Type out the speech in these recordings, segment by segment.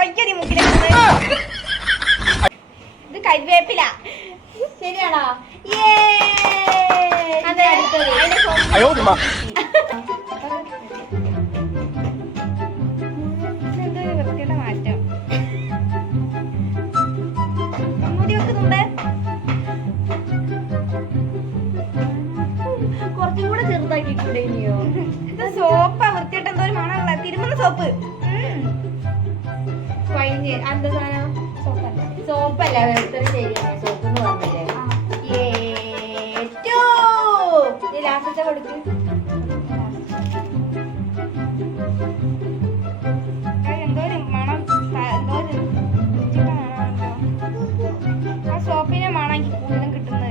കൊയ്ക്കടി മുക്കിലെ ഇത് കരിവേപ്പില ശരിയാണോ എന്തൊരു വൃത്തിയുടെ മാറ്റം ഒന്നുകൂടി ഒക്കെ തുമ്പേ കുറച്ചും കൂടെ ചെറുതാക്കിക്കൂടെ ഇനിയോ? ഇത് സോപ്പാ വൃത്തിയായിട്ട് എന്തോ ഒരു മണമുള്ള തിരുമുന്ന സോപ്പ് കഴിഞ്ഞ് എന്താ സാധനം? സോപ്പല്ല സോപ്പല്ല വെറുതെ ശരിയാണ് സോപ്പ് എന്ന് പറഞ്ഞില്ലേ? ലാസ്റ്റത്തെ കൊടുക്ക്. എന്തോ ഒരു മണം എന്തോ ഒരു രുചിയുടെ മണമാണല്ലോ ആ സോപ്പിന്റെ മണം എനിക്ക് കൂടുതലും കിട്ടുന്നത്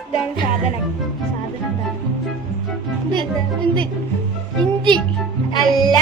ഇതാണ് സാധനം സാധനം എന്താണ്? ഇഞ്ചി അല്ല